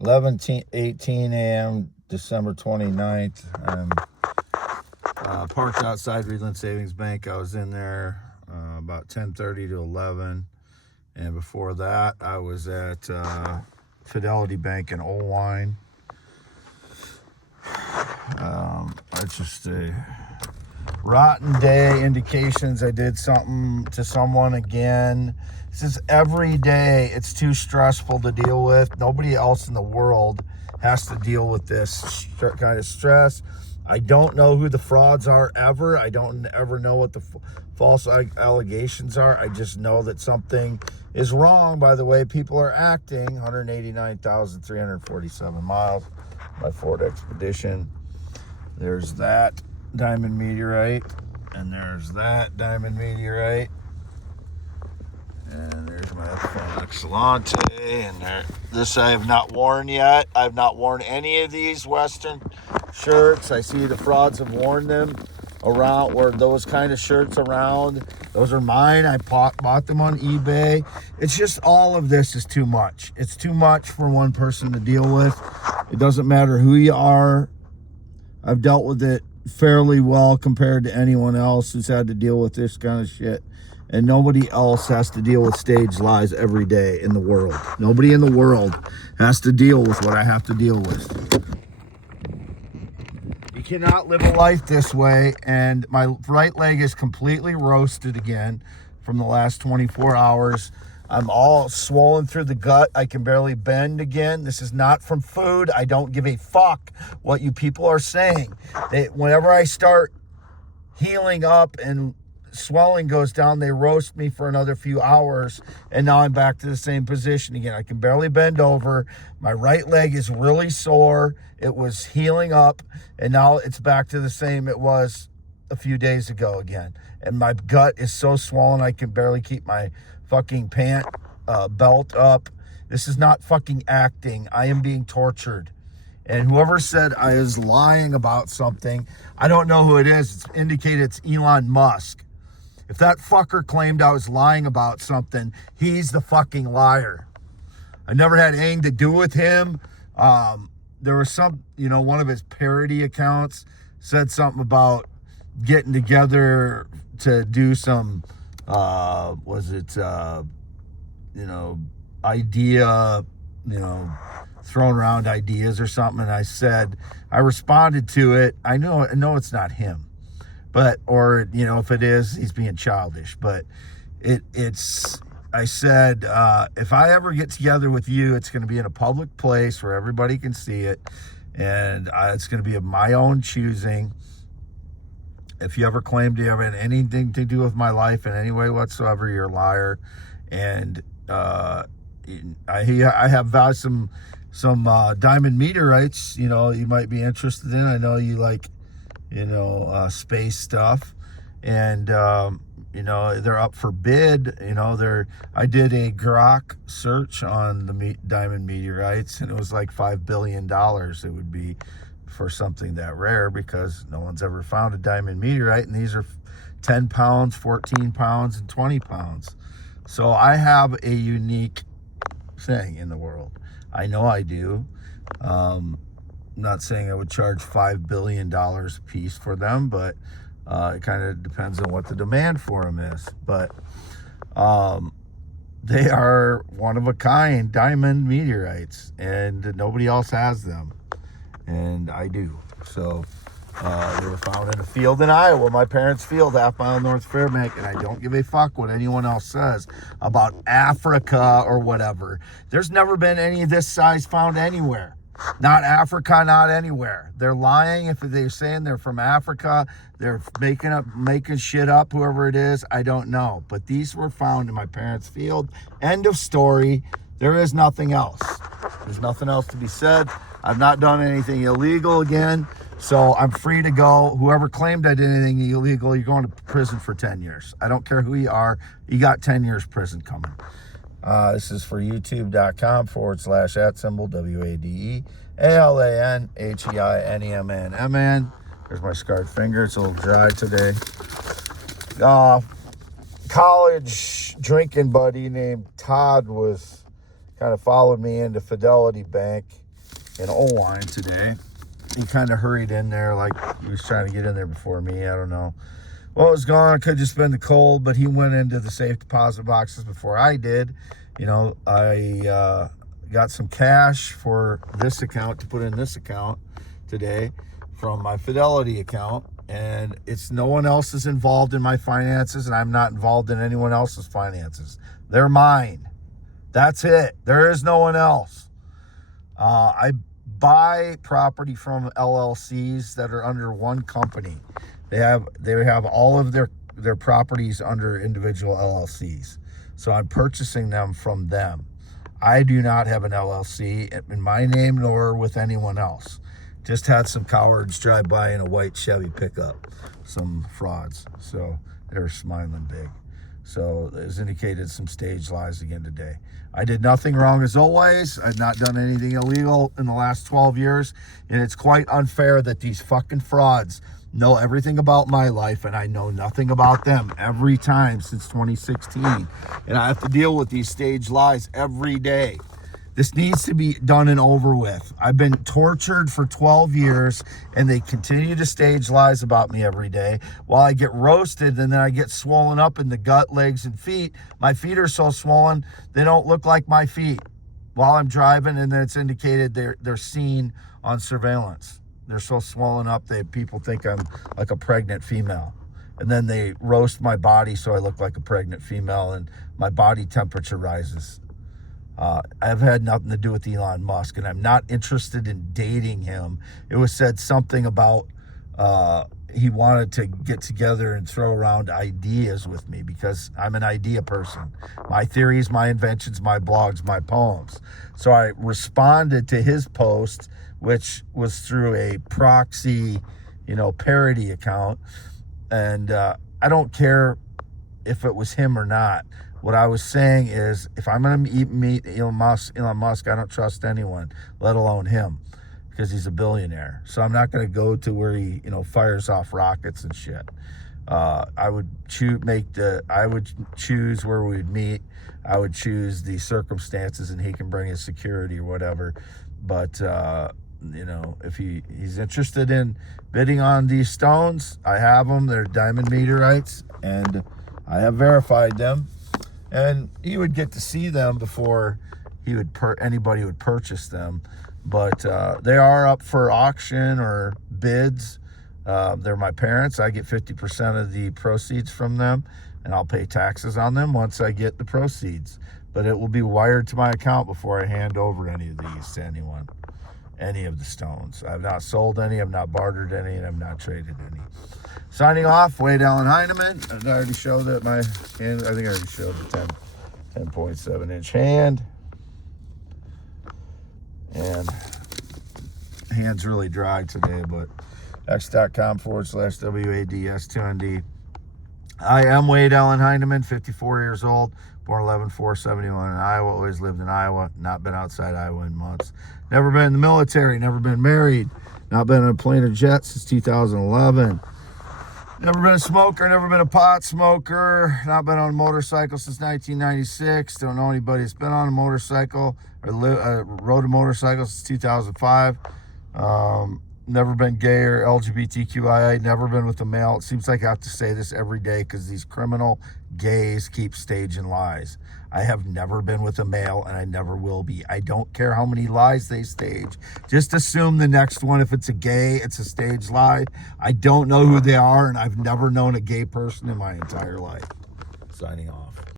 11:18 a.m. December 29th. I'm parked outside Reedland Savings Bank. I was in there about 10:30 to 11. And before that, I was at Fidelity Bank in Owine. It's just a rotten day. Indications I did something to someone again. This is every day. It's too stressful to deal with. Nobody else in the world has to deal with this kind of stress. I don't know who the frauds are ever. I don't ever know what the false allegations are. I just know that something is wrong by the way people are acting. 189,347 miles. My Ford Expedition. There's that diamond meteorite, and there's that diamond meteorite, and there's my Excellente, and this I have not worn yet. I've not worn any of these Western shirts. I see the frauds have worn them around, where those kind of shirts around. Those are mine. I bought them on eBay. It's just all of this is too much. It's too much for one person to deal with. It doesn't matter who you are. I've dealt with it fairly well compared to anyone else who's had to deal with this kind of shit. And nobody else has to deal with stage lies every day in the world. Nobody in the world has to deal with what I have to deal with. You cannot live a life this way. And my right leg is completely roasted again from the last 24 hours. I'm all swollen through the gut. I can barely bend again. This is not from food. I don't give a fuck what you people are saying. Whenever I start healing up and swelling goes down, they roast me for another few hours, and now I'm back to the same position again. I can barely bend over. My right leg is really sore. It was healing up, and now it's back to the same it was a few days ago again. And my gut is so swollen I can barely keep my fucking pant belt up. This is not fucking acting. I am being tortured. And whoever said I was lying about something, I don't know who it is. It's indicated it's Elon Musk. If that fucker claimed I was lying about something, he's the fucking liar. I never had anything to do with him. There was some, one of his parody accounts said something about getting together to do some, idea, throwing around ideas or something. And I responded to it. I know it's not him. But, if it is, he's being childish. But I said, if I ever get together with you, it's going to be in a public place where everybody can see it. And it's going to be of my own choosing. If you ever claim to have anything to do with my life in any way whatsoever, you're a liar. And I have some diamond meteorites, you might be interested in. I know you like space stuff, and they're up for bid. I did a Grok search on the diamond meteorites, and it was like $5 billion it would be for something that rare, because no one's ever found a diamond meteorite, and these are 10 pounds, 14 pounds, and 20 pounds. So I have a unique thing in the world. I know I do. I'm not saying I would charge $5 billion a piece for them, but it kind of depends on what the demand for them is. But they are one-of-a-kind diamond meteorites, and nobody else has them, and I do. So they were found in a field in Iowa, my parents' field, half-mile north of Fairbank, and I don't give a fuck what anyone else says about Africa or whatever. There's never been any of this size found anywhere. Not Africa, not anywhere. They're lying if they're saying they're from Africa. They're making shit up, whoever it is. I don't know. But these were found in my parents' field. End of story. There is nothing else. There's nothing else to be said. I've not done anything illegal again, so I'm free to go. Whoever claimed I did anything illegal, you're going to prison for 10 years. I don't care who you are. You got 10 years prison coming. This is for youtube.com/@WADEALANHEINEMANMN. There's my scarred finger. It's a little dry today. College drinking buddy named Todd kind of followed me into Fidelity Bank. in O-line today. He kind of hurried in there like he was trying to get in there before me. I don't know what was going on. Could just been the cold, but he went into the safe deposit boxes before I did. You know, I got some cash for this account to put in this account today from my Fidelity account, and it's no one else is involved in my finances, and I'm not involved in anyone else's finances. They're mine. That's it. There is no one else. I buy property from LLCs that are under one company. They have all of their properties under individual LLCs. So I'm purchasing them from them. I do not have an LLC in my name nor with anyone else. Just had some cowards drive by in a white Chevy pickup, some frauds. So they're smiling big. So it's indicated some stage lies again today. I did nothing wrong as always. I've not done anything illegal in the last 12 years. And it's quite unfair that these fucking frauds know everything about my life and I know nothing about them every time since 2016. And I have to deal with these stage lies every day. This needs to be done and over with. I've been tortured for 12 years and they continue to stage lies about me every day while I get roasted, and then I get swollen up in the gut, legs, and feet. My feet are so swollen, they don't look like my feet while I'm driving, and then it's indicated they're seen on surveillance. They're so swollen up that people think I'm like a pregnant female. And then they roast my body so I look like a pregnant female and my body temperature rises. I've had nothing to do with Elon Musk, and I'm not interested in dating him. It was said something about he wanted to get together and throw around ideas with me because I'm an idea person. My theories, my inventions, my blogs, my poems. So I responded to his post, which was through a proxy, parody account. And I don't care if it was him or not. What I was saying is, if I'm going to meet Elon Musk, I don't trust anyone, let alone him, because he's a billionaire. So I'm not going to go to where he, fires off rockets and shit. I would choose where we'd meet. I would choose the circumstances, and he can bring his security or whatever. But if he's interested in bidding on these stones, I have them. They're diamond meteorites, and I have verified them. And he would get to see them before anybody would purchase them. But they are up for auction or bids. They're my parents. I get 50% of the proceeds from them, and I'll pay taxes on them once I get the proceeds. But it will be wired to my account before I hand over any of these to anyone, any of the stones. I've not sold any, I've not bartered any, and I've not traded any. Signing off, Wade Allen Heineman. I already showed that my hand, I think I already showed the 10.7 inch hand. And hand's really dry today, but x.com/WADS2ND. I am Wade Allen Heineman, 54 years old, born 11/4/71 in Iowa, always lived in Iowa, not been outside Iowa in months. Never been in the military, never been married, not been on a plane or jet since 2011. Never been a smoker, never been a pot smoker, not been on a motorcycle since 1996. Don't know anybody that's been on a motorcycle or rode a motorcycle since 2005. Never been gay or LGBTQIA, never been with a male. It seems like I have to say this every day because these criminal gays keep staging lies. I have never been with a male, and I never will be. I don't care how many lies they stage. Just assume the next one, if it's a gay, it's a staged lie. I don't know who they are, and I've never known a gay person in my entire life. Signing off.